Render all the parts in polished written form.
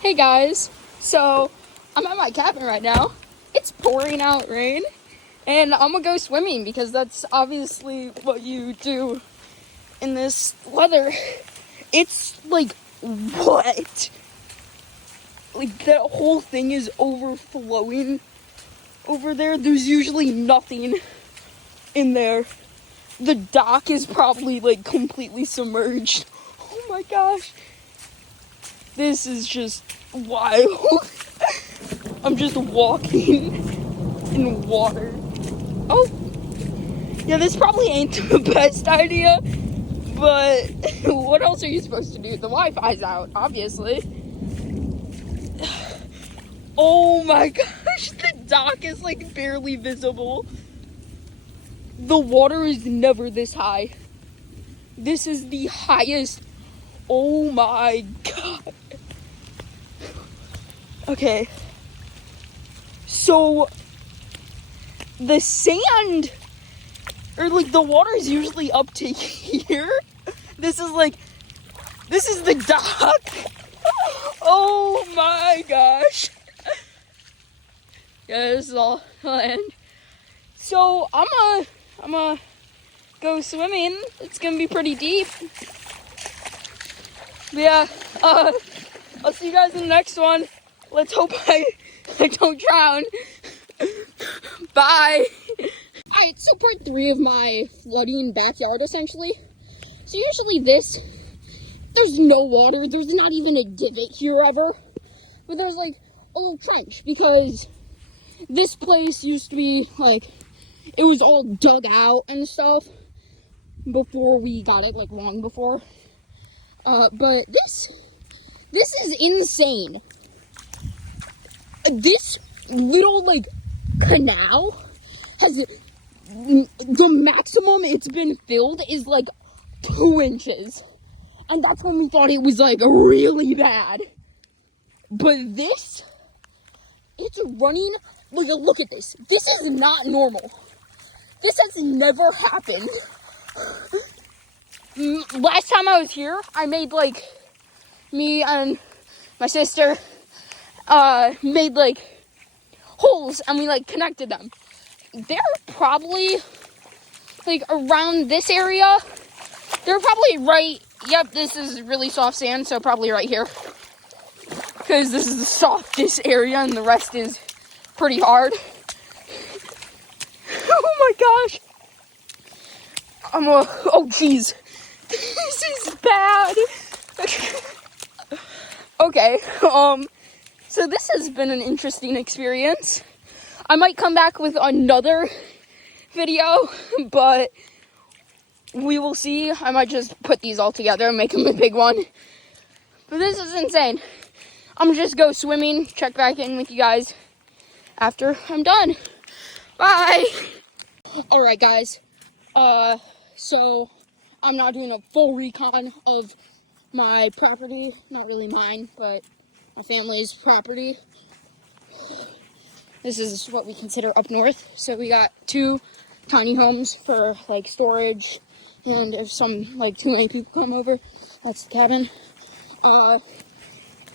Hey guys, so I'm at my cabin right now. It's pouring out rain, and I'm gonna go swimming because that's obviously what you do in this weather. It's like what? Like that whole thing is overflowing over there. There's usually nothing in there. The dock is probably like completely submerged. Oh my gosh. This is just wild. I'm just walking in water. Oh, yeah, this probably ain't the best idea, but what else are you supposed to do? The Wi-Fi's out, obviously. Oh my gosh, the dock is like barely visible. The water is never this high. This is the highest. Oh my god. Okay. So the sand, or like the water is usually up to here. This is the dock. Oh my gosh. Yeah, this is all land. So I'm gonna go swimming. It's gonna be pretty deep. But yeah, I'll see you guys in the next one. Let's hope I don't drown. Bye. Alright, so part 3 of my flooding backyard, essentially. So usually there's no water. There's not even a divot here ever. But there's like a little trench because this place used to be like, it was all dug out and stuff before we got it, like long before. But this is insane. This little like canal has the maximum it's been filled is like 2 inches, and that's when we thought it was like really bad. But it's running. Look at this. This is not normal. This has never happened. Last time I was here, I made like, me and my sister made like holes, and we like connected them. They're probably like around this area. They're probably right. Yep, this is really soft sand, so probably right here. Because this is the softest area and the rest is pretty hard. Oh my gosh. Oh geez. This is bad. Okay, so this has been an interesting experience. I might come back with another video, but we will see. I might just put these all together and make them a big one. But this is insane. I'm gonna just go swimming, check back in with you guys after I'm done. Bye! Alright guys, so I'm now doing a full recon of my property. Not really mine, but my family's property. This is what we consider up north. So we got 2 tiny homes for like storage, and if some like too many people come over, that's the cabin.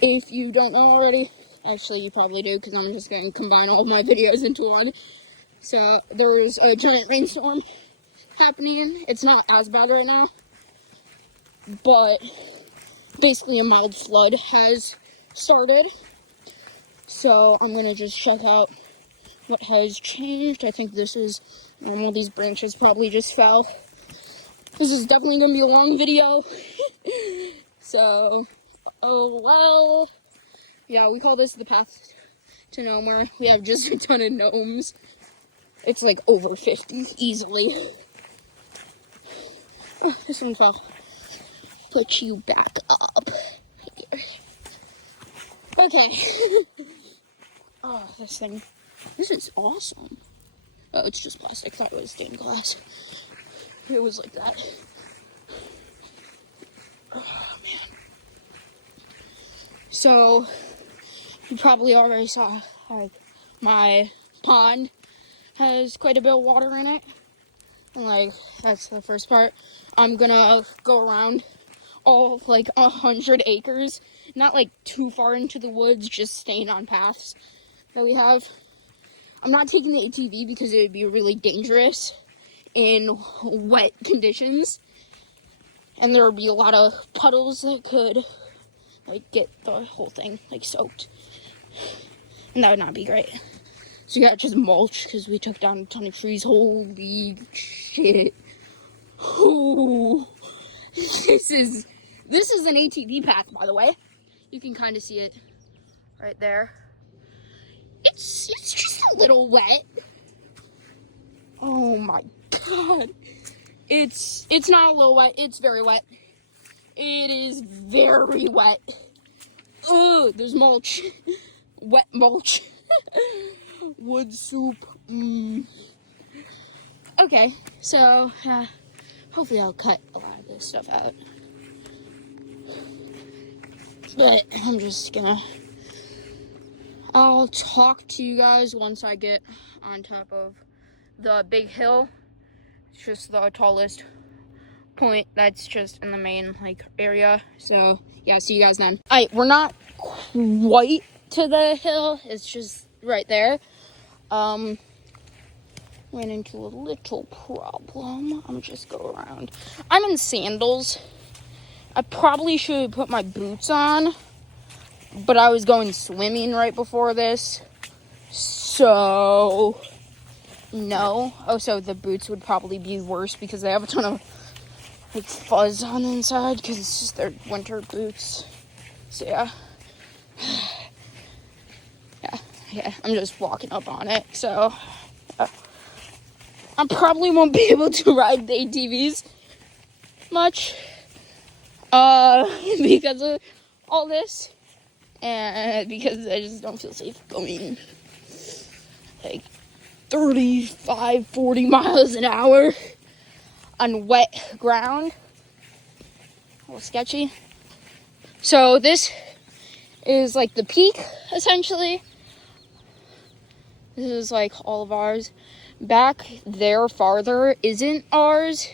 If you don't know already, actually you probably do, because I'm just going to combine all of my videos into one. So there is a giant rainstorm happening. It's not as bad right now, but basically a mild flood has started. So I'm going to just check out what has changed. I think this is normal. These branches probably just fell. This is definitely going to be a long video. So, oh well. Yeah, we call this the path to nowhere. We have just a ton of gnomes. It's like over 50 easily. Oh, this one fell. Put you back up. Here. Okay. Oh, this thing. This is awesome. Oh, it's just plastic. I thought it was stained glass. It was like that. Oh, man. So, you probably already saw, like, my pond has quite a bit of water in it. And, like, that's the first part. I'm gonna go around all, like, 100 acres Not like too far into the woods, just staying on paths that we have. I'm not taking the ATV because it would be really dangerous in wet conditions. And there would be a lot of puddles that could like get the whole thing like soaked. And that would not be great. So yeah, just mulch because we took down a ton of trees. Holy shit. Oh, this is an ATV path, by the way. You can kind of see it right there. It's just a little wet. Oh my god. It's not a little wet, it's very wet. It is very wet. Oh, there's mulch. Wet mulch. Wood soup. Okay, so hopefully I'll cut a lot of this stuff out. But I'm just gonna... I'll talk to you guys once I get on top of the big hill. It's just the tallest point that's just in the main like area. So yeah, see you guys then. Alright, we're not quite to the hill. It's just right there. Ran into a little problem. I'm just go around. I'm in sandals. I probably should put my boots on, but I was going swimming right before this, so no. Oh, so the boots would probably be worse because they have a ton of like fuzz on the inside because it's just their winter boots. So yeah. Yeah, I'm just walking up on it, so I probably won't be able to ride the ATVs much because of all this, and because I just don't feel safe going like 35, 40 miles an hour on wet ground. A little sketchy. So this is like the peak, essentially. This is like all of ours. Back there farther isn't ours,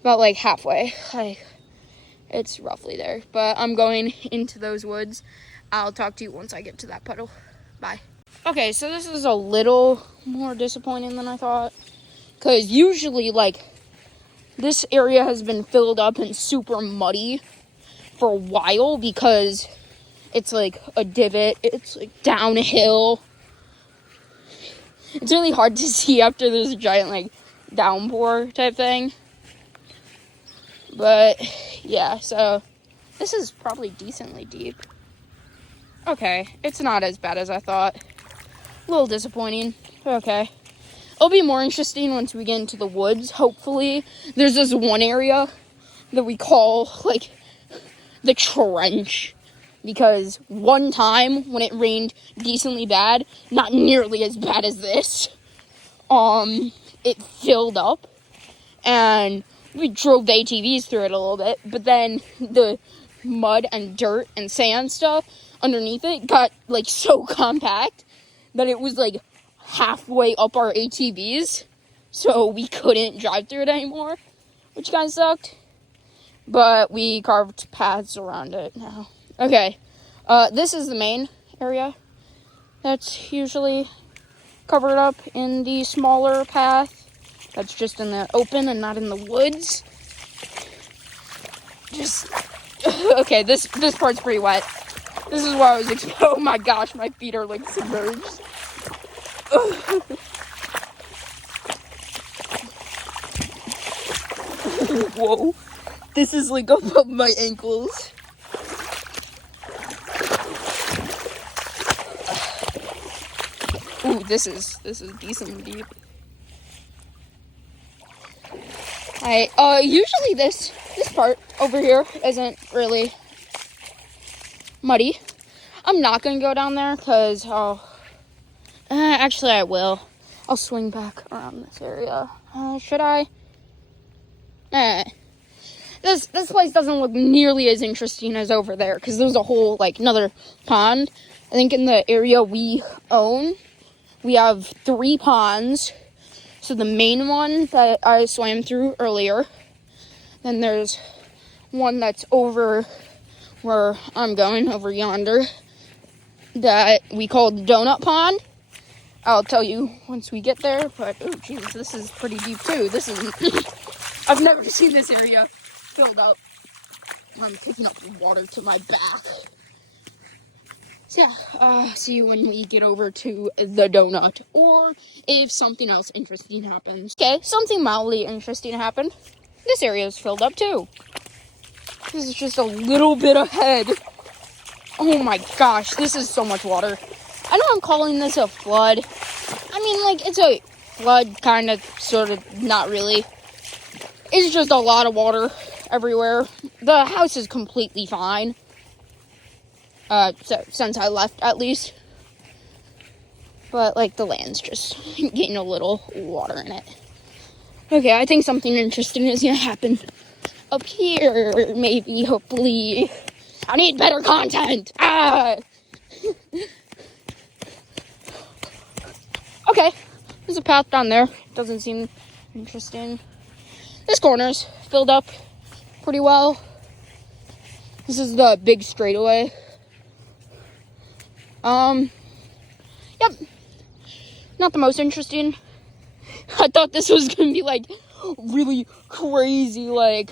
about like halfway. Like it's roughly there, but I'm going into those woods. I'll talk to you once I get to that puddle. Bye. Okay, so this is a little more disappointing than I thought, because usually like this area has been filled up and super muddy for a while because it's like a divot, it's like downhill. It's really hard to see after there's a giant like downpour type thing. But yeah, so this is probably decently deep. Okay, it's not as bad as I thought. A little disappointing. Okay. It'll be more interesting once we get into the woods, hopefully. There's this one area that we call like the trench. Because one time when it rained decently bad, not nearly as bad as this, it filled up and we drove the ATVs through it a little bit, but then the mud and dirt and sand stuff underneath it got like so compact that it was like halfway up our ATVs, so we couldn't drive through it anymore, which kind of sucked, but we carved paths around it now. Okay, this is the main area that's usually covered up in the smaller path that's just in the open and not in the woods. Okay, this part's pretty wet. This is where I was oh my gosh, my feet are like submerged. Whoa, this is like above my ankles. Ooh, this is decently deep. Alright, usually this part over here isn't really muddy. I'm not gonna go down there because actually I will. I'll swing back around this area. Should I? This place doesn't look nearly as interesting as over there because there's a whole like another pond. I think in the area we own, we have 3 ponds. So the main one that I swam through earlier. Then there's one that's over where I'm going over yonder that we call the Donut Pond. I'll tell you once we get there, but oh jeez, this is pretty deep too. This is I've never seen this area filled up. I'm picking up water to my back. So yeah, see you when we get over to the donut, or if something else interesting happens. Okay, something mildly interesting happened. This area is filled up too. This is just a little bit ahead. Oh my gosh, this is so much water. I know I'm calling this a flood. I mean, like, it's a flood, kind of, sort of, not really. It's just a lot of water everywhere. The house is completely fine. So, since I left, at least. But, like, the land's just getting a little water in it. Okay, I think something interesting is gonna happen up here, maybe, hopefully. I need better content! Ah! Okay, there's a path down there. Doesn't seem interesting. This corner's filled up pretty well. This is the big straightaway. Yep. Not the most interesting. I thought this was gonna be, like, really crazy, like,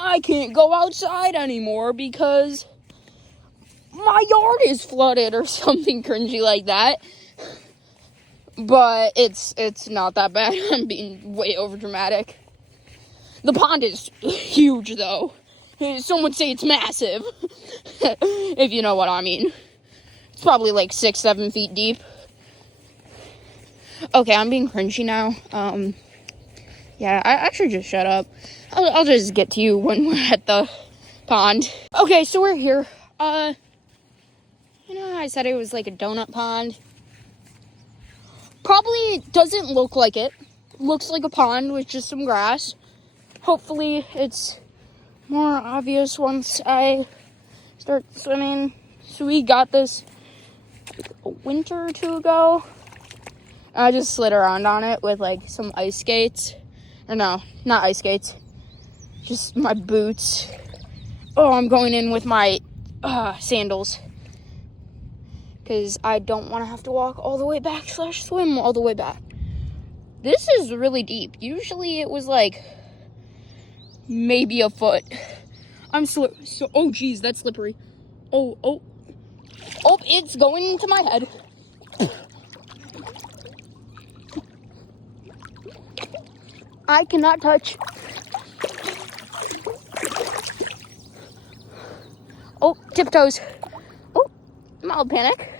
I can't go outside anymore because my yard is flooded or something cringy like that. But it's not that bad. I'm being way over dramatic. The pond is huge though. Some would say it's massive. If you know what I mean. It's probably like 6-7 feet deep. Okay, I'm being cringy now. Yeah, I should just shut up. I'll just get to you when we're at the pond. Okay, so we're here. You know how I said it was like a donut pond? Probably doesn't look like it. Looks like a pond with just some grass. Hopefully it's more obvious once I start swimming. So we got this a winter or two ago. I just slid around on it with like some ice skates. Or no, not ice skates. Just my boots. Oh, I'm going in with my sandals. Because I don't want to have to walk all the way back / swim all the way back. This is really deep. Usually it was like maybe a foot. Oh geez, that's slippery. Oh, it's going into my head. I cannot touch. Oh, tiptoes. Oh, mild panic.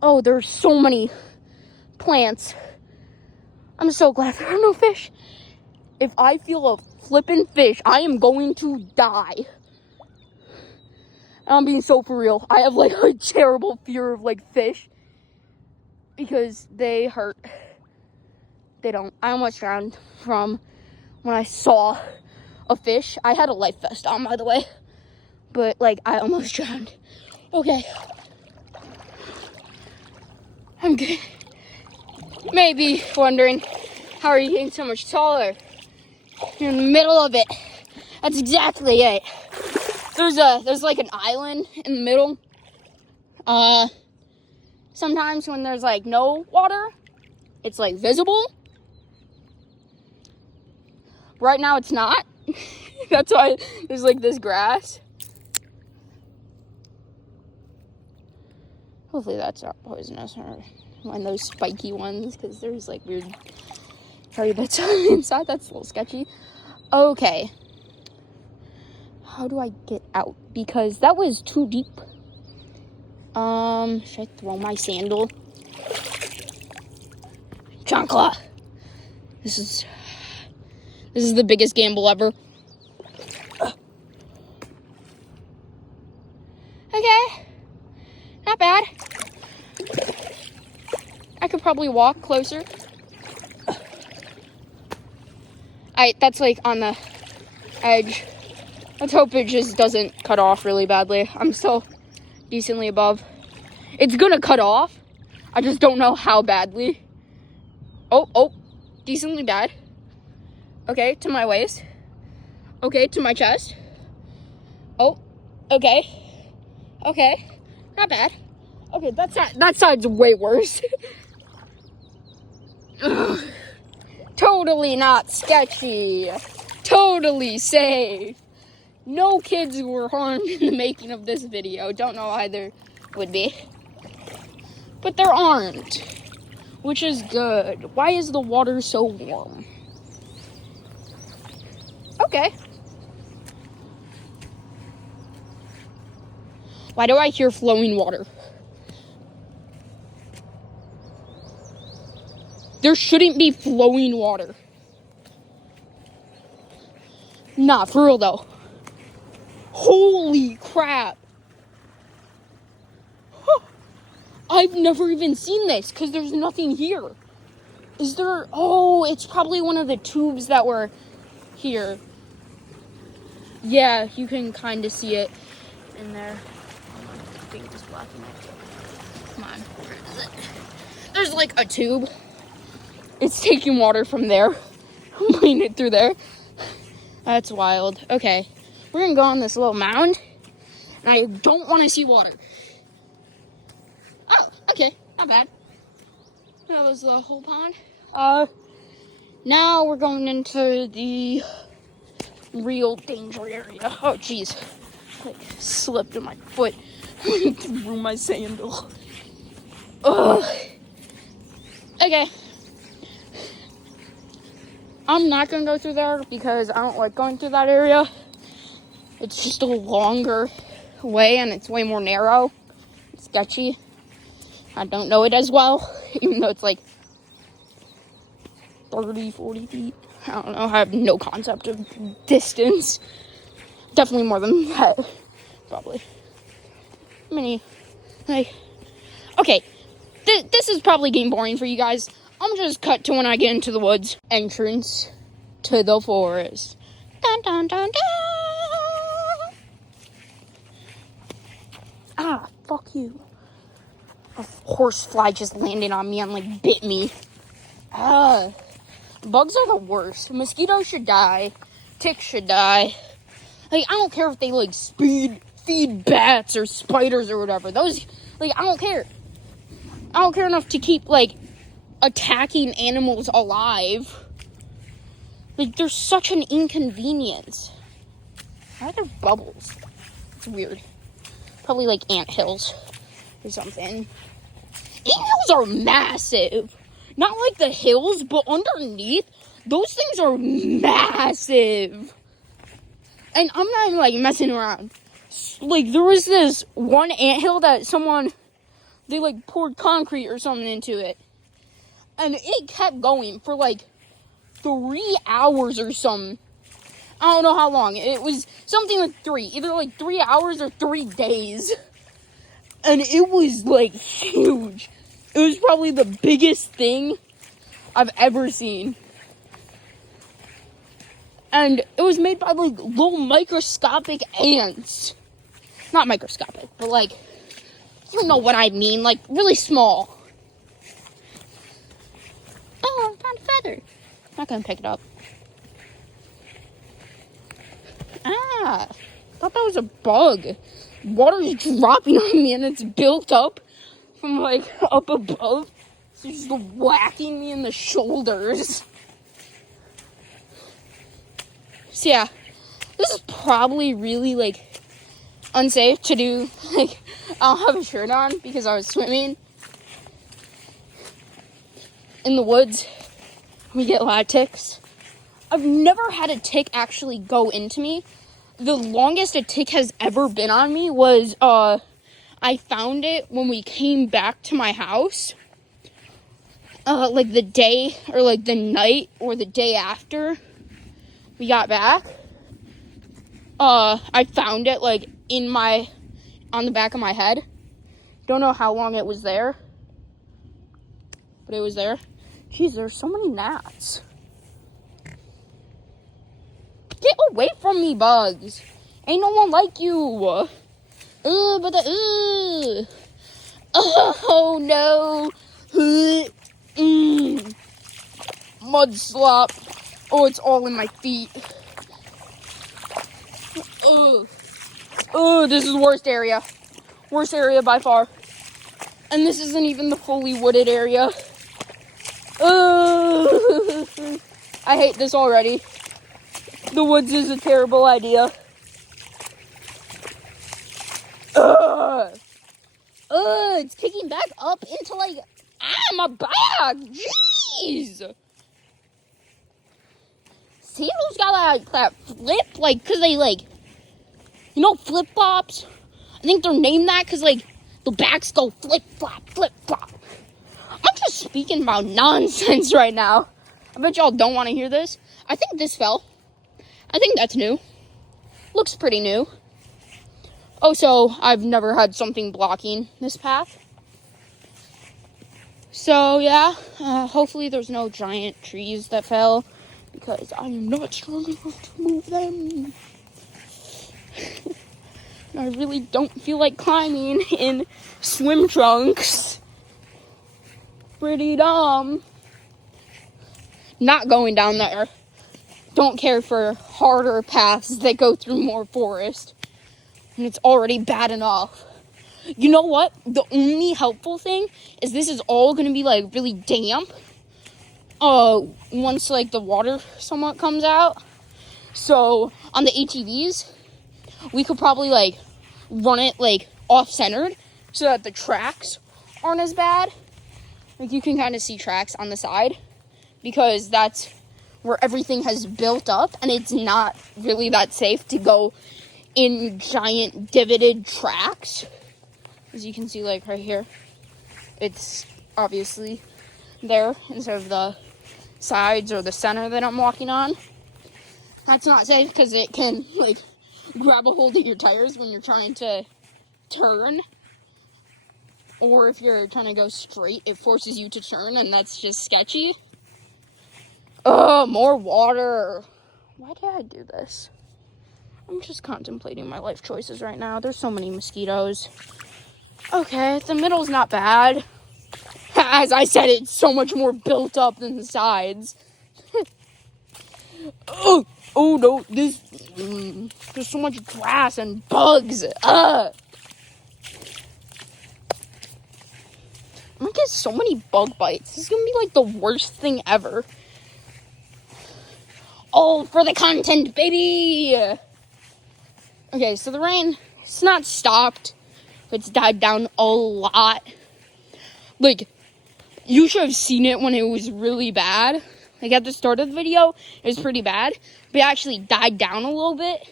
Oh, there's so many plants. I'm so glad there are no fish. If I feel a flippin' fish, I am going to die. And I'm being so for real. I have like a terrible fear of like fish. Because they hurt. They don't. I almost drowned from when I saw a fish. I had a life vest on, by the way. But like, I almost drowned. Okay. I'm good. Maybe wondering, how are you getting so much taller? You're in the middle of it. That's exactly it. There's like an island in the middle. Sometimes when there's like no water, it's like visible. Right now it's not. That's why there's like this grass. Hopefully that's not poisonous or one of those spiky ones, because there's like weird furry bits inside. That's a little sketchy. Okay. How do I get out? Because that was too deep. Should I throw my sandal? Chancla. This is the biggest gamble ever. Okay. Not bad. I could probably walk closer. That's like on the edge. Let's hope it just doesn't cut off really badly. I'm still decently above. It's gonna cut off. I just don't know how badly. Oh, decently bad. Okay, to my waist. Okay, to my chest. Oh, okay. Okay. Not bad. Okay, that side's way worse. Ugh. Totally not sketchy. Totally safe. No kids were harmed in the making of this video. Don't know why there would be. But there aren't. Which is good. Why is the water so warm? Okay. Why do I hear flowing water? There shouldn't be flowing water. Nah, for real though. Holy crap. I've never even seen this because there's nothing here. Is there? Oh, it's probably one of the tubes that were here. Yeah, you can kind of see it in there. I think it's blocking it. Come on, where is it? There's like a tube. It's taking water from there, putting it through there. That's wild. Okay, we're gonna go on this little mound, and I don't want to see water. Oh, okay, not bad. That was the whole pond. Now we're going into the real danger area. Oh, jeez. Like, slipped in my foot. Through my sandal. Ugh. Okay. I'm not gonna go through there because I don't like going through that area. It's just a longer way and it's way more narrow. It's sketchy. I don't know it as well, even though it's like 30, 40 feet. I don't know. I have no concept of distance. Definitely more than that. Probably. Okay. This is probably getting boring for you guys. I'm just cut to when I get into the woods. Entrance to the forest. Dun, dun, dun, dun. Ah, fuck you. A horsefly just landed on me and like bit me. Bugs are the worst. Mosquitoes should die. Ticks should die. Like, I don't care if they like feed bats or spiders or whatever. Those, like, I don't care. I don't care enough to keep like attacking animals alive. Like, they're such an inconvenience. Why are there bubbles? It's weird. Probably like anthills or something. Anthills are massive. Not like the hills, but underneath, those things are massive. And I'm not even like messing around. Like, there was this one anthill that they like poured concrete or something into it. And it kept going for like 3 hours or something. I don't know how long. It was something like 3. Either like 3 hours or 3 days. And it was like huge. It was probably the biggest thing I've ever seen. And it was made by like little microscopic ants. Not microscopic, but like, you know what I mean. Like, really small. Oh, I found a feather. Not gonna pick it up. Ah, thought that was a bug. Water's dropping on me and it's built up from like up above. So it's just whacking me in the shoulders. So yeah, this is probably really like unsafe to do. Like, I don't have a shirt on because I was swimming in the woods. We get a lot of ticks. I've never had a tick actually go into me. The longest a tick has ever been on me was, I found it when we came back to my house. Like the day, or like the night, or the day after we got back. I found it, like, on the back of my head. Don't know how long it was there. But it was there. Jeez, there's so many gnats. Get away from me, bugs. Ain't no one like you. Oh, no. Mud slop. Oh, it's all in my feet. Oh, this is the worst area. Worst area by far. And this isn't even the fully wooded area. I hate this already. The woods is a terrible idea. It's kicking back up into like, my back. Jeez. Sandals got like that flip, like, cause they like, flip flops. I think they're named that cause like the backs go flip flop, flip flop. I'm just speaking about nonsense right now. I bet y'all don't want to hear this. I think this fell. I think that's new. Looks pretty new. Oh, so I've never had something blocking this path. So, yeah. Hopefully there's no giant trees that fell, because I am not strong enough to move them. I really don't feel like climbing in swim trunks. Pretty dumb. Not going down there. Don't care for harder paths that go through more forest. And it's already bad enough. You know what? The only helpful thing is this is all going to be, like, really damp. Once, like, the water somewhat comes out. So, on the ATVs, we could probably, like, run it, like, off-centered so that the tracks aren't as bad. Like, you can kind of see tracks on the side because that's where everything has built up, and it's not really that safe to go in giant divoted tracks. As you can see, like, right here, it's obviously there instead of the sides or the center that I'm walking on. That's not safe because it can, like, grab a hold of your tires when you're trying to turn. Or if you're trying to go straight, it forces you to turn, and that's just sketchy. Oh, more water. Why did I do this? I'm just contemplating my life choices right now. There's so many mosquitoes. Okay, the middle's not bad. As I said, it's so much more built up than the sides. Oh no, there's so much grass and bugs. I'm gonna get so many bug bites. This is gonna be like the worst thing ever. All for the content, baby! Okay, so the rain, it's not stopped. It's died down a lot. Like, you should have seen it when it was really bad. Like, at the start of the video, it was pretty bad. But it actually died down a little bit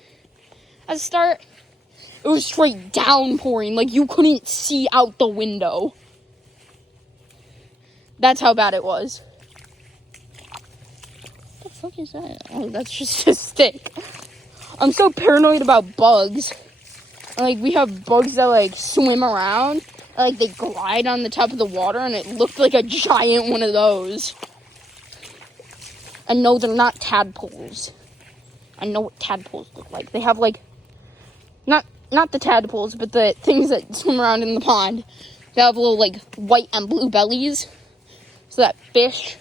at the start. It was straight downpouring. Like, you couldn't see out the window. That's how bad it was. What the fuck is that? Oh, that's just a stick. I'm so paranoid about bugs. Like, we have bugs that, like, swim around. Like, they glide on the top of the water, and it looked like a giant one of those. And no, they're not tadpoles. I know what tadpoles look like. They have, like, not the tadpoles, but the things that swim around in the pond. They have little, like, white and blue bellies. So that fish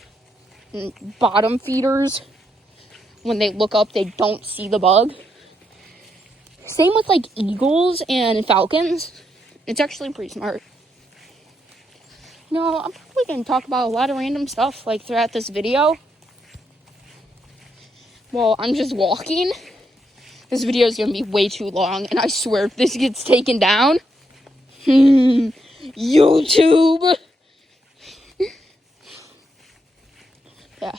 and bottom feeders, when they look up, they don't see the bug. Same with, like, eagles and falcons. It's actually pretty smart. No, I'm probably going to talk about a lot of random stuff, like, throughout this video. Well, I'm just walking. This video is going to be way too long, and I swear if this gets taken down, YouTube. Yeah.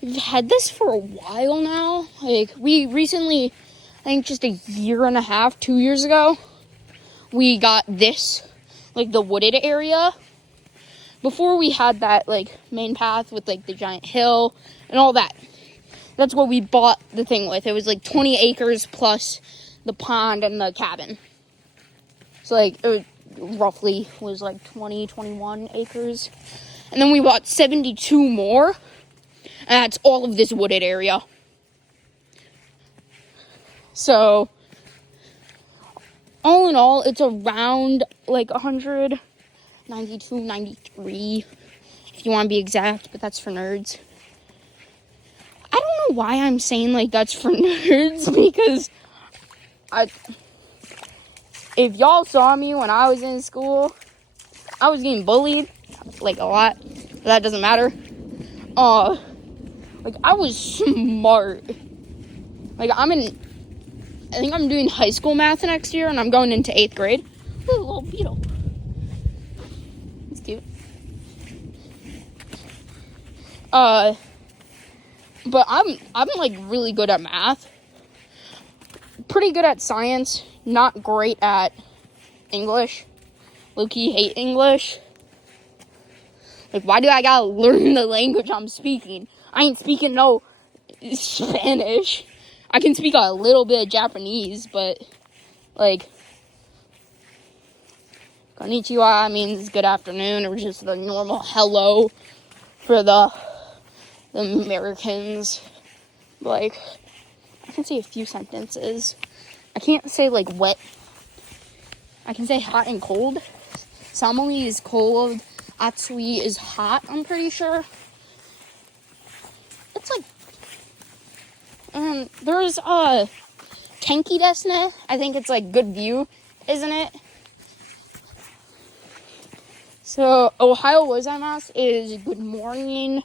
We've had this for a while now. Like, we recently, I think just a year and a half, 2 years ago, we got this, like, the wooded area. Before we had that, like, main path with, like, the giant hill and all that. That's what we bought the thing with. It was, like, 20 acres plus the pond and the cabin. So, like, it roughly was, like, 21 acres. And then we bought 72 more. And that's all of this wooded area. So, all in all, it's around, like, 192, 93, if you want to be exact, but that's for nerds. I don't know why I'm saying, like, that's for nerds, because if y'all saw me when I was in school, I was getting bullied, like, a lot. But that doesn't matter. Like, I was smart. Like, I think I'm doing high school math next year, and I'm going into 8th grade. Ooh, a little beetle. It's cute. But I'm like really good at math. Pretty good at science. Not great at English. Low-key hate English. Like, why do I gotta learn the language I'm speaking? I ain't speaking no Spanish. I can speak a little bit of Japanese, but, like, konnichiwa means good afternoon, or just the normal hello for the Americans. Like, I can say a few sentences. I can't say, like, wet. I can say hot and cold. Samui is cold. Atsui is hot, I'm pretty sure. It's like, there's, tenki desu ne. I think it's, like, good view, isn't it? So, Ohio gozaimasu is good morning.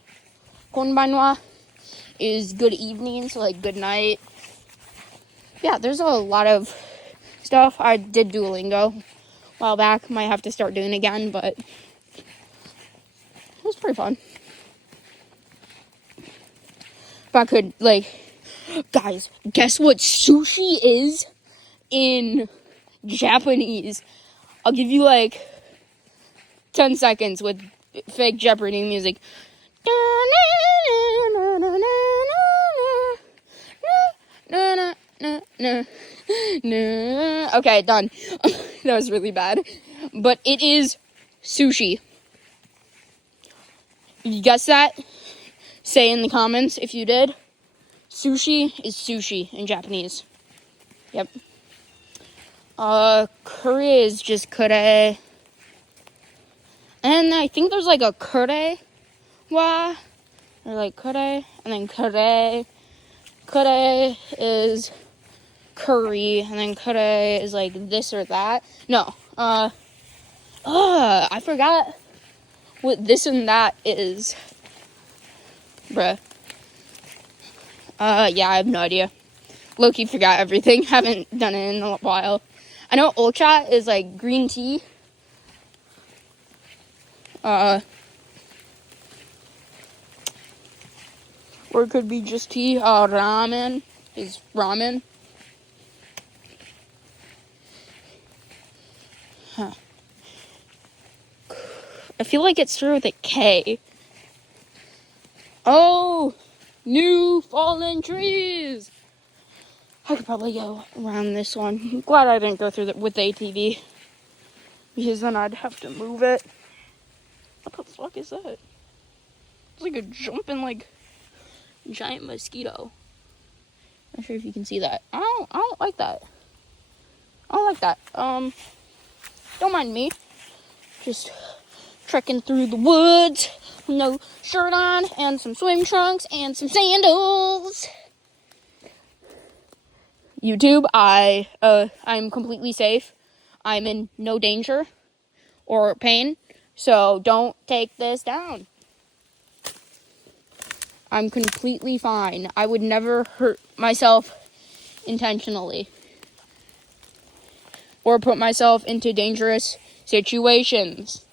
Konbanwa is good evening, so, like, good night. Yeah, there's a lot of stuff. I did Duolingo a while back. Might have to start doing it again, but it was pretty fun. If I could, like, guys, guess what sushi is in Japanese? I'll give you, like, 10 seconds with fake Jeopardy music. Okay, done. That was really bad. But it is sushi. If you guessed that, say in the comments if you did. Sushi is sushi in Japanese. Yep. Curry is just kure. And I think there's like a kure wa. Or like kure. And then kure. Kure is curry. And then kure is like this or that. No. I forgot what this and that is. Bruh. Yeah, I have no idea. Low-key forgot everything. Haven't done it in a while. I know ocha is like green tea. Or it could be just tea. Ramen is ramen. Huh. I feel like it's through with a K. Oh, new fallen trees. I could probably go around this one. I'm glad I didn't go through with the ATV. Because then I'd have to move it. What the fuck is that? It's like a jumping, like, giant mosquito. Not sure if you can see that. I don't like that. I don't like that. Don't mind me. Just trekking through the woods with no shirt on and some swim trunks and some sandals. YouTube, I'm completely safe. I'm in no danger or pain, so don't take this down. I'm completely fine. I would never hurt myself intentionally or put myself into dangerous situations.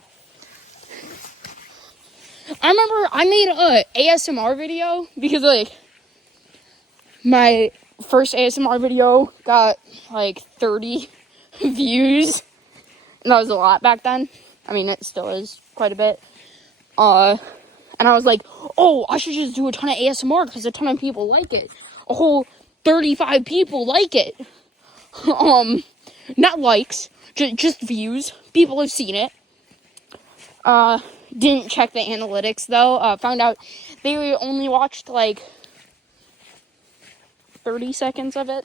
I remember I made a ASMR video because, like, my first ASMR video got, like, 30 views. And that was a lot back then. I mean, it still is quite a bit. And I was like, oh, I should just do a ton of ASMR because a ton of people like it. A whole 35 people like it. Not likes, just views. People have seen it. Didn't check the analytics, though. Found out they only watched, like, 30 seconds of it.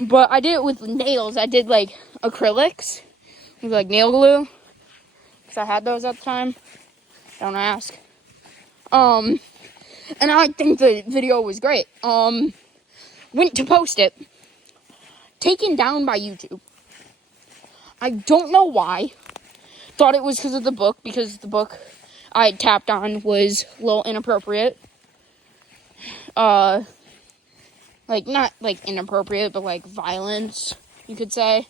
But I did it with nails. I did, like, acrylics with, like, nail glue. Because I had those at the time. Don't ask. And I think the video was great. Went to post it. taken down by YouTube. I don't know why. Thought it was because of the book, because the book I tapped on was a little inappropriate. Like, not, like, inappropriate, but, like, violence, you could say.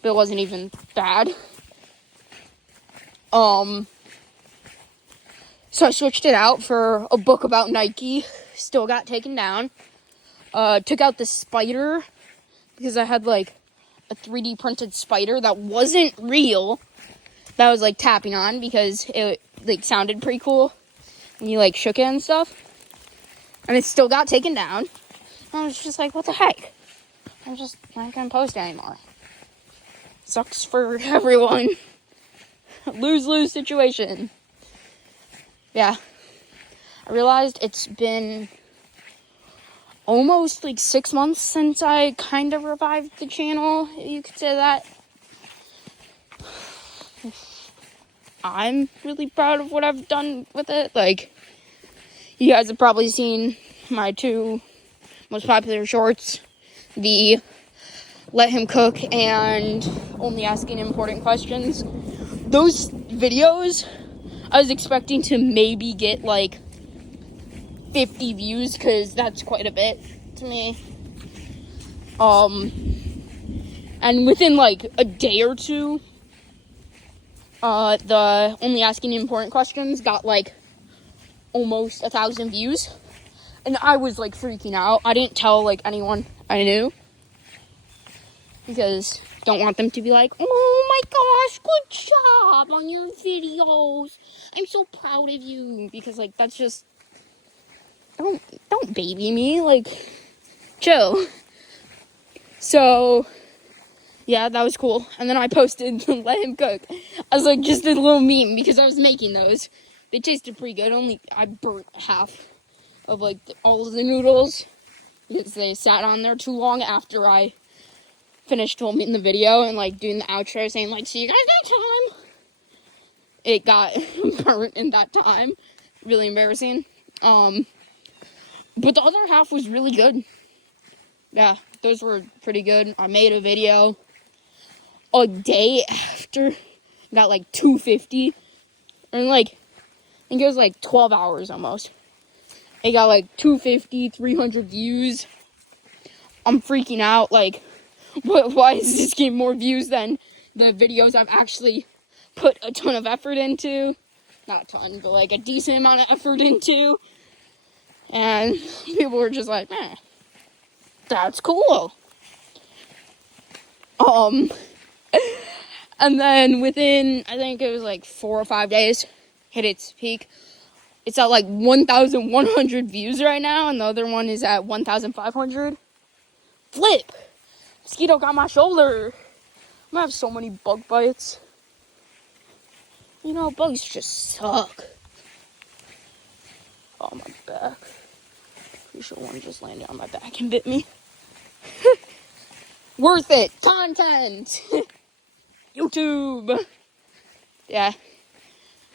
But it wasn't even bad. So I switched it out for a book about Nike. Still got taken down. Took out the spider, because I had, like, a 3D printed spider that wasn't real, that I was, like, tapping on, because it, like, sounded pretty cool when you, like, shook it and stuff. And it still got taken down. And I was just like, what the heck? I'm just not gonna post anymore. Sucks for everyone. Lose-lose situation. Yeah. I realized it's been almost like 6 months since I kind of revived the channel, if you could say that. I'm really proud of what I've done with it. Like, you guys have probably seen my 2 most popular shorts, the Let Him Cook and Only Asking Important Questions. Those videos, I was expecting to maybe get like 50 views, because that's quite a bit to me. And within like a day or two, the Only Asking Important Questions got like almost 1,000 views. And I was like freaking out. I didn't tell like anyone I knew, because don't want them to be like, oh my gosh, good job on your videos. I'm so proud of you. Because like, that's just, don't baby me, like, chill. So, yeah, that was cool. And then I posted Let Him Cook. I was like, just a little meme, because I was making those. They tasted pretty good. I burnt half of like all of the noodles, because they sat on there too long after I finished filming the video and like doing the outro saying like, see you guys next time. It got burnt in that time. Really embarrassing. But the other half was really good. Yeah, those were pretty good. I made a video a day after, got like 250, and like, I think it was like 12 hours almost. It got like 250, 300 views. I'm freaking out, like, why is this getting more views than the videos I've actually put a ton of effort into? Not a ton, but like a decent amount of effort into. And people were just like, man, that's cool. And then within, I think it was like 4 or 5 days, hit its peak. It's at like 1,100 views right now, and the other one is at 1,500. Flip! Mosquito got my shoulder. I'm gonna have so many bug bites. You know, bugs just suck. Oh, my back. Pretty sure one just landed on my back and bit me. Worth it. Content. YouTube. Yeah.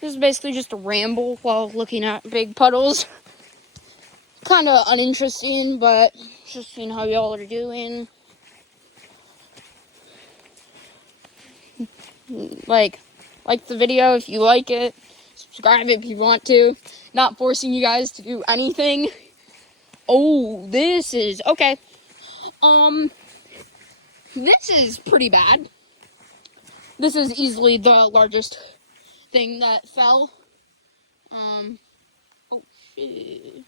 This is basically just a ramble while looking at big puddles. Kind of uninteresting, but just seeing how y'all are doing. Like the video if you like it. Subscribe if you want to. Not forcing you guys to do anything. Oh, this is okay. This is pretty bad. This is easily the largest thing that fell. Oh shit.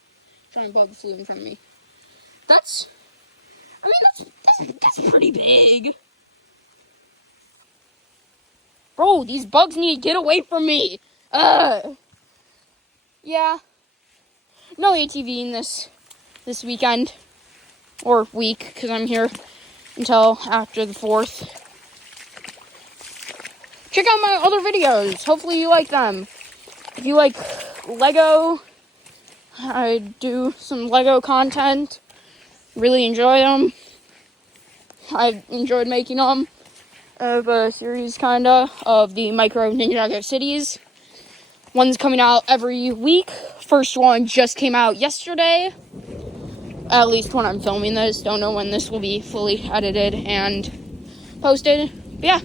Giant bug flew in front of me. That's pretty big. Bro, these bugs need to get away from me. Yeah. No ATVing this weekend. Or week, because I'm here until after the 4th. Check out my other videos. Hopefully you like them. If you like Lego, I do some Lego content. Really enjoy them. I enjoyed making them. I have a series, kinda, of the Micro Ninjago Cities. One's coming out every week. First one just came out yesterday. At least when I'm filming this. Don't know when this will be fully edited and posted. But yeah.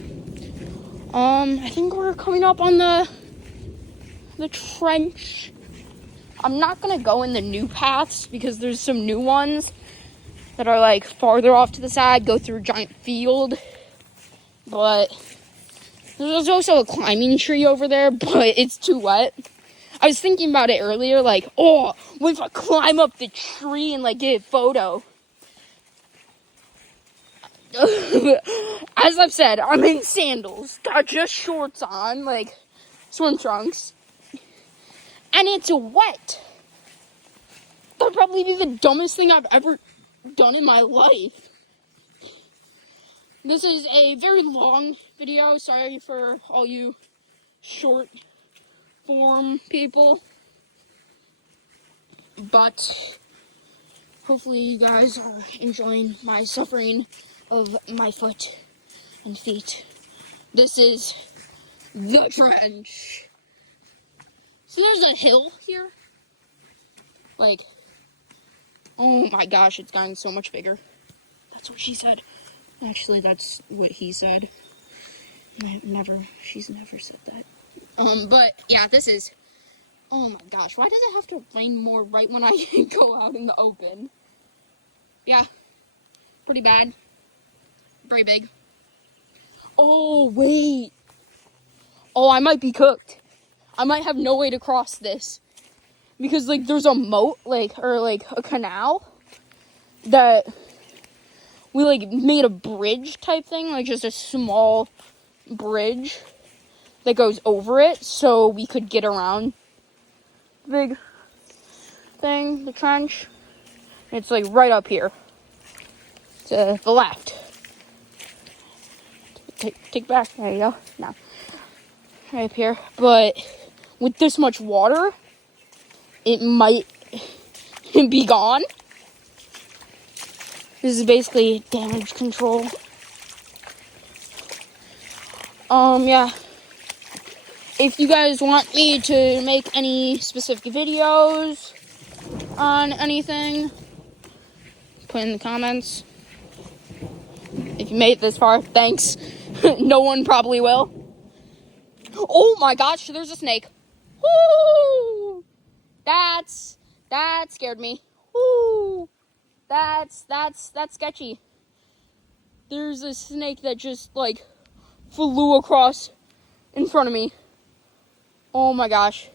I think we're coming up on the trench. I'm not gonna go in the new paths because there's some new ones that are like farther off to the side, go through a giant field. But there's also a climbing tree over there, but it's too wet. I was thinking about it earlier, like, oh, what if I climb up the tree and like get a photo? As I've said, I'm in sandals, got just shorts on, like swim trunks, and it's wet. That'd probably be the dumbest thing I've ever done in my life. This is a very long video. Sorry for all you short form people, but hopefully you guys are enjoying my suffering of my foot and feet. This is the trench. So there's a hill here. Like, oh my gosh, it's gotten so much bigger. That's what she said. Actually, that's what he said. She's never said that. But yeah, this is, oh my gosh, why does it have to rain more right when I go out in the open? Yeah, pretty bad. Very big. Oh, wait. Oh, I might be cooked. I might have no way to cross this. Because, like, there's a moat, like, or, like, a canal that we, like, made a bridge type thing. Like, just a small bridge that goes over it so we could get around the big thing, the trench. It's, like, right up here to the left. Take back. There you go. No. Right up here. But with this much water, it might be gone. This is basically damage control. Yeah. If you guys want me to make any specific videos on anything, put in the comments. If you made it this far, thanks. No one probably will. Oh my gosh, there's a snake. Woo! That scared me. Woo! That's sketchy. There's a snake that just like flew across in front of me. Oh my gosh.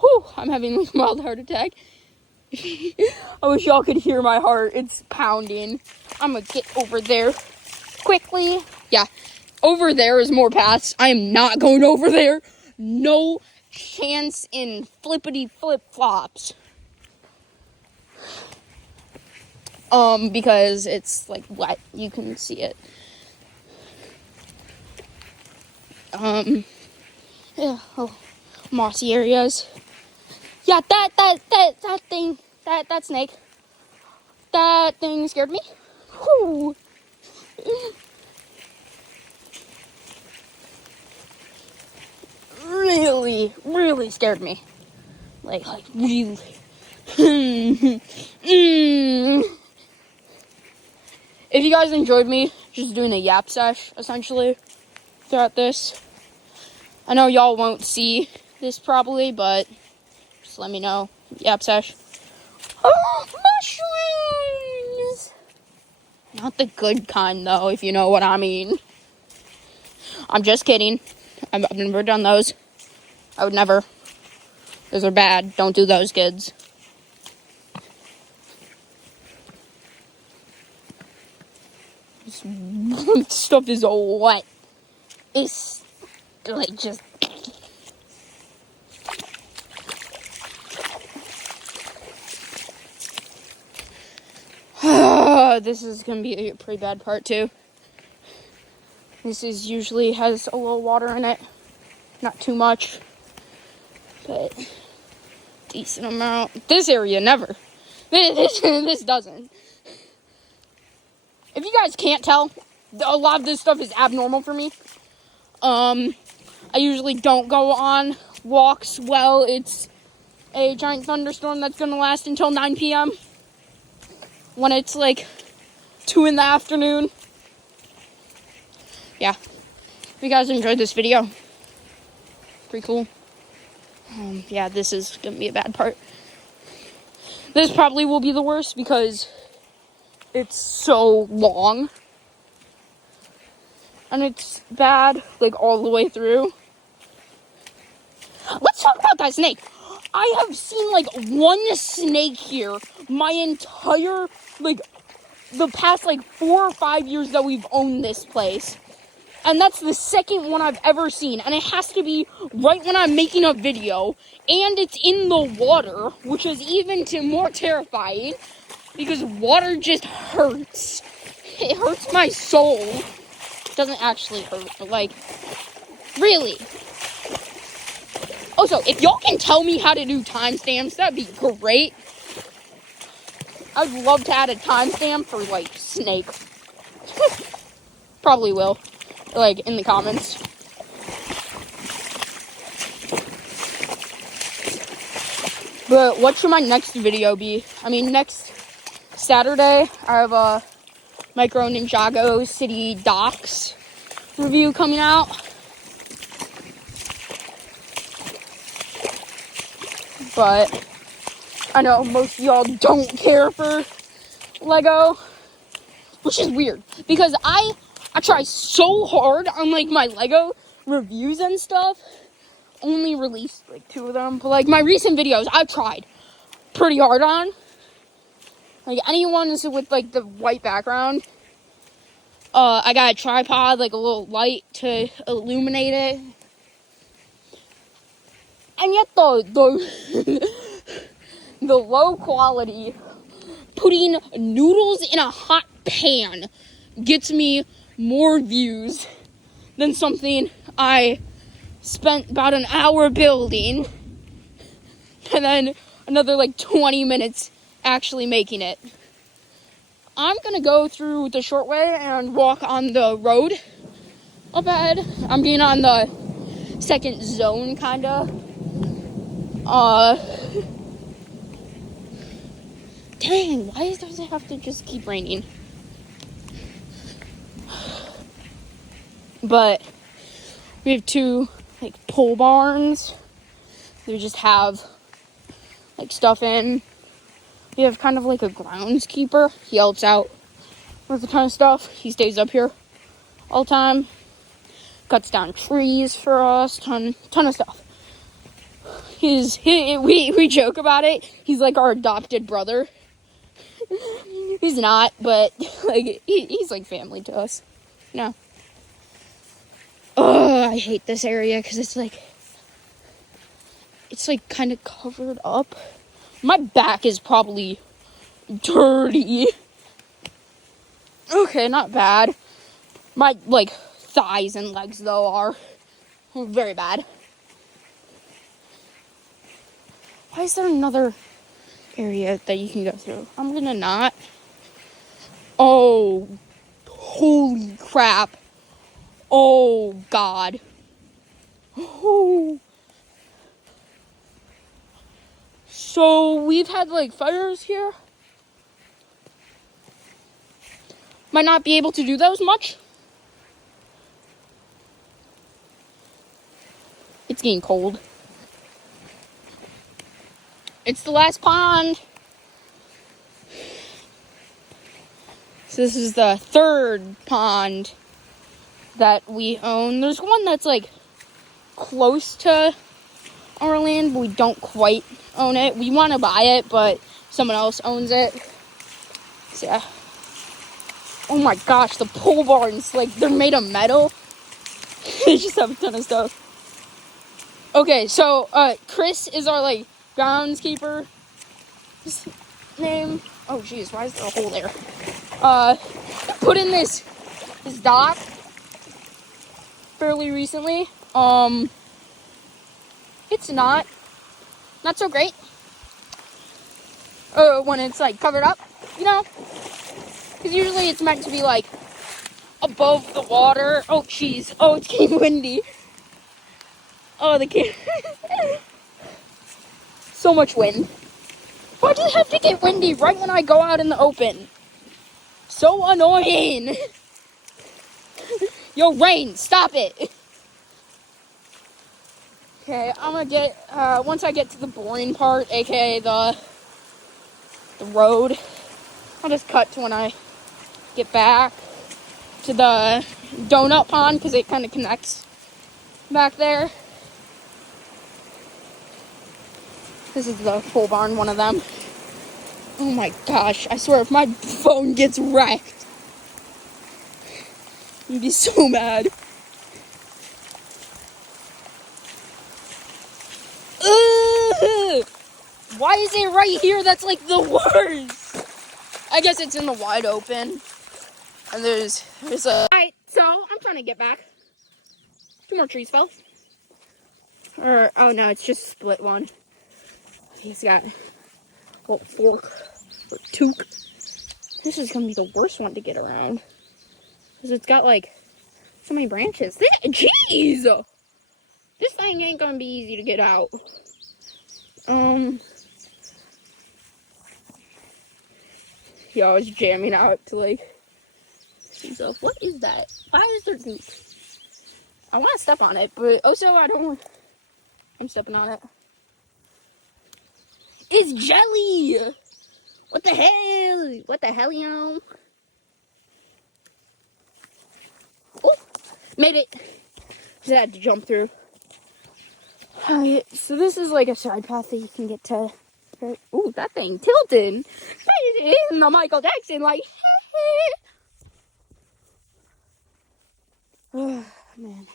Whew, I'm having like a mild heart attack. I wish y'all could hear my heart. It's pounding. I'm gonna get over there quickly. Yeah, over there is more paths. I am not going over there. No chance in flippity flip-flops. Because it's like wet. You can see it. Yeah, oh, mossy areas. Yeah, that thing, that snake. That thing scared me. Whew. Really scared me. Like really. If you guys enjoyed me just doing a yap sesh, essentially, throughout this, I know y'all won't see this probably, but just let me know. Yap sesh. Oh, mushrooms! Not the good kind, though, if you know what I mean. I'm just kidding. I've never done those. I would never. Those are bad. Don't do those, kids. This stuff is all wet. It's like just. This is gonna be a pretty bad part too. This is usually has a little water in it, not too much, but decent amount. This area never. This doesn't. If you guys can't tell, a lot of this stuff is abnormal for me. I usually don't go on walks while it's a giant thunderstorm that's gonna last until 9 p.m. when it's like 2 in the afternoon. Yeah. If you guys enjoyed this video, pretty cool. Yeah, this is gonna be a bad part. This probably will be the worst because it's so long. And it's bad, like, all the way through. Let's talk about that snake. I have seen, like, one snake here my entire, like, the past, like, 4 or 5 years that we've owned this place. And that's the second one I've ever seen. And it has to be right when I'm making a video. And it's in the water, which is even more terrifying. Because water just hurts. It hurts my soul. It doesn't actually hurt, but, like, really. Also, if y'all can tell me how to do timestamps, that'd be great. I'd love to add a timestamp for, like, snake. Probably will. Like, in the comments. But what should my next video be? I mean, next Saturday, I have a Micro Ninjago City Docks review coming out. But I know most of y'all don't care for Lego, which is weird because I try so hard on, like, my Lego reviews and stuff. Only released, like, 2 of them. But, like, my recent videos, I've tried pretty hard on. Like, anyone's with, like, the white background. I got a tripod, like, a little light to illuminate it. And yet the low quality putting noodles in a hot pan gets me more views than something I spent about an hour building and then another, like, 20 minutes actually making it. I'm gonna go through the short way and walk on the road up ahead. I'm being on the second zone, kinda. Dang, why does it have to just keep raining? But we have 2, like, pole barns. They just have, like, stuff in. We have kind of like a groundskeeper. He helps out with a ton of stuff. He stays up here all the time. Cuts down trees for us. Ton of stuff. We joke about it. He's like our adopted brother. He's not, but, like, he's like family to us. No. Oh, I hate this area because it's like kind of covered up. My back is probably dirty. Okay, not bad. My, like, thighs and legs, though, are very bad. Why is there another area that you can go through? I'm gonna not. Oh, holy crap. Oh, God. Oh. So, we've had, like, fires here. Might not be able to do those much. It's getting cold. It's the last pond. So this is the 3rd pond that we own. There's one that's, like, close to our land, but we don't quite own it. We want to buy it, but someone else owns it. So, yeah. Oh my gosh, the pole barns, like, they're made of metal. They just have a ton of stuff. Okay, so, Chris is our, like, groundskeeper. His name. Oh, jeez, why is there a hole there? Put in this dock fairly recently. It's not so great. When it's, like, covered up, you know? Because usually it's meant to be, like, above the water. Oh, jeez. Oh, it's getting windy. Oh, the kid. So much wind. Why does it have to get windy right when I go out in the open? So annoying. Yo, rain, stop it. Okay, I'm gonna get, once I get to the boring part, aka the road, I'll just cut to when I get back to the donut pond, because it kind of connects back there. This is the pole barn, one of them. Oh my gosh, I swear if my phone gets wrecked, I'm gonna be so mad. Ugh! Why is it right here? That's like the worst. I guess it's in the wide open. And there's a... Alright, so I'm trying to get back. 2 more trees fell. Or, oh no, it's just split one. He's got a fork or toque. This is gonna be the worst one to get around. Because it's got like so many branches. Jeez! This thing ain't gonna be easy to get out. Yeah, I was jamming out to like see stuff. What is that? Why is there goop? I want to step on it, but also I don't want. I'm stepping on it. It's jelly! What the hell? What the hell, y'all? Oh, made it. Just had to jump through. So this is like a side path that you can get to. Ooh, that thing tilted. In the Michael Jackson, like. Oh, man.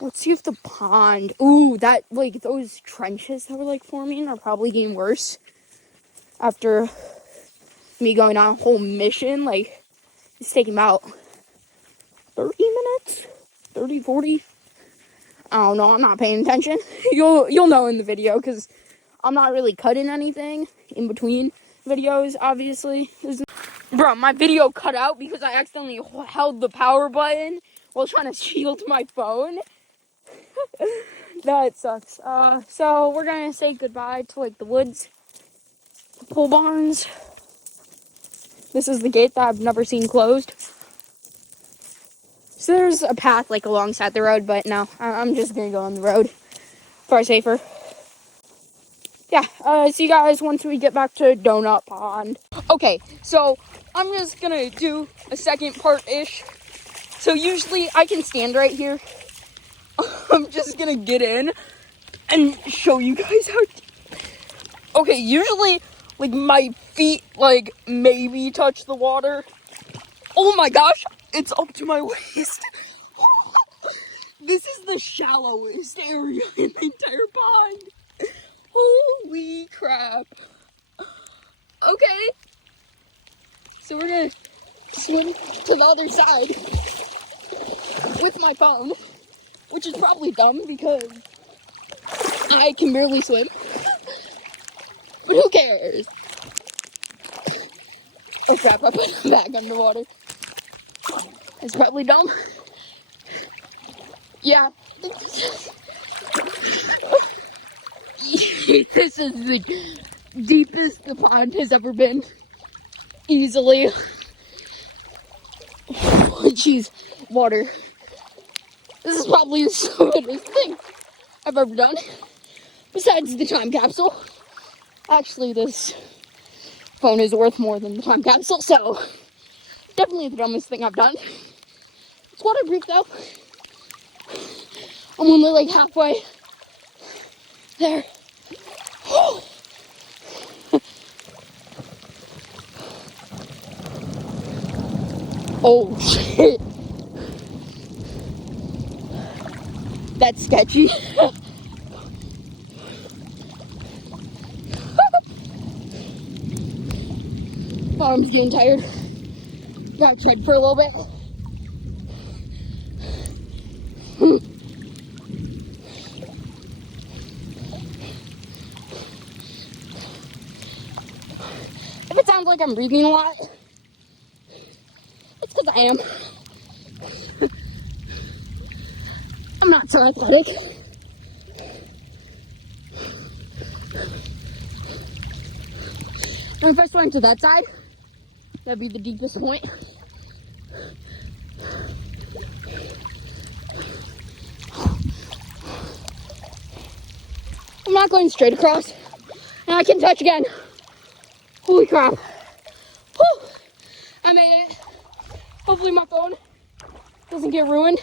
Let's see if the pond. Ooh, that, like, those trenches that were, like, forming are probably getting worse. After me going on a whole mission, like, it's taking about 30 minutes? 30, 40? I don't know, I'm not paying attention. You'll know in the video, because I'm not really cutting anything in between videos, obviously. Bro, my video cut out because I accidentally held the power button while trying to shield my phone. That sucks. So we're gonna say goodbye to like the woods, the pole barns. This is the gate that I've never seen closed. So there's a path like alongside the road, but no, I'm just gonna go on the road. Far safer. Yeah, see you guys once we get back to Donut Pond. Okay, so I'm just gonna do a second part-ish. So usually I can stand right here. I'm just gonna get in and show you guys how deep. Okay, usually like my feet like maybe touch the water. Oh my gosh, it's up to my waist. This is the shallowest area in the entire pond. Holy crap. Okay. So we're gonna swim to the other side with my phone, which is probably dumb because I can barely swim. But who cares? Oh crap, I put the bag underwater. It's probably dumb. Yeah. This is the deepest the pond has ever been. Easily. Oh, jeez. Water. This is probably the sweetest thing I've ever done. Besides the time capsule. Actually, this phone is worth more than the time capsule, so definitely the dumbest thing I've done. It's waterproof though. I'm only like halfway there. Oh shit. That's sketchy. Arm's getting tired. Gotta tread for a little bit. If it sounds like I'm breathing a lot, it's because I am. I'm not so athletic. And if I swam to that side, that'd be the deepest point. I'm not going straight across. And I can touch again. Holy crap. Whew. I made it. Hopefully my phone doesn't get ruined.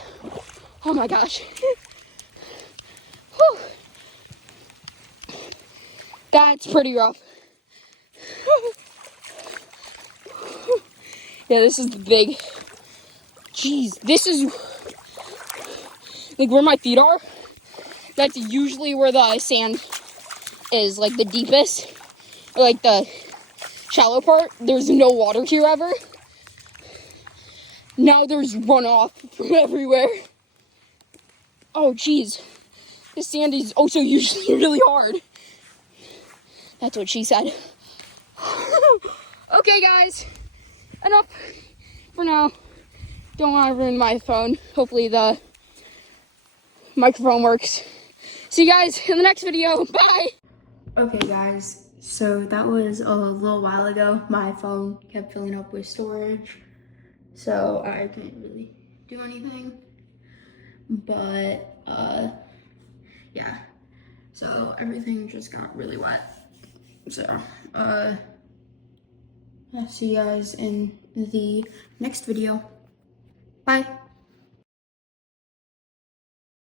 Oh my gosh. Whew. That's pretty rough. Yeah, this is big. Jeez, this is like where my feet are. That's usually where the sand is, like the deepest, or like the shallow part. There's no water here ever. Now there's runoff from everywhere. Oh, geez. This sand is also usually really hard. That's what she said. Okay, guys. Enough for now. Don't want to ruin my phone. Hopefully the microphone works. See you guys in the next video. Bye. Okay, guys. So that was a little while ago. My phone kept filling up with storage, so I couldn't really do anything. But yeah. So everything just got really wet. So I'll see you guys in the next video. Bye.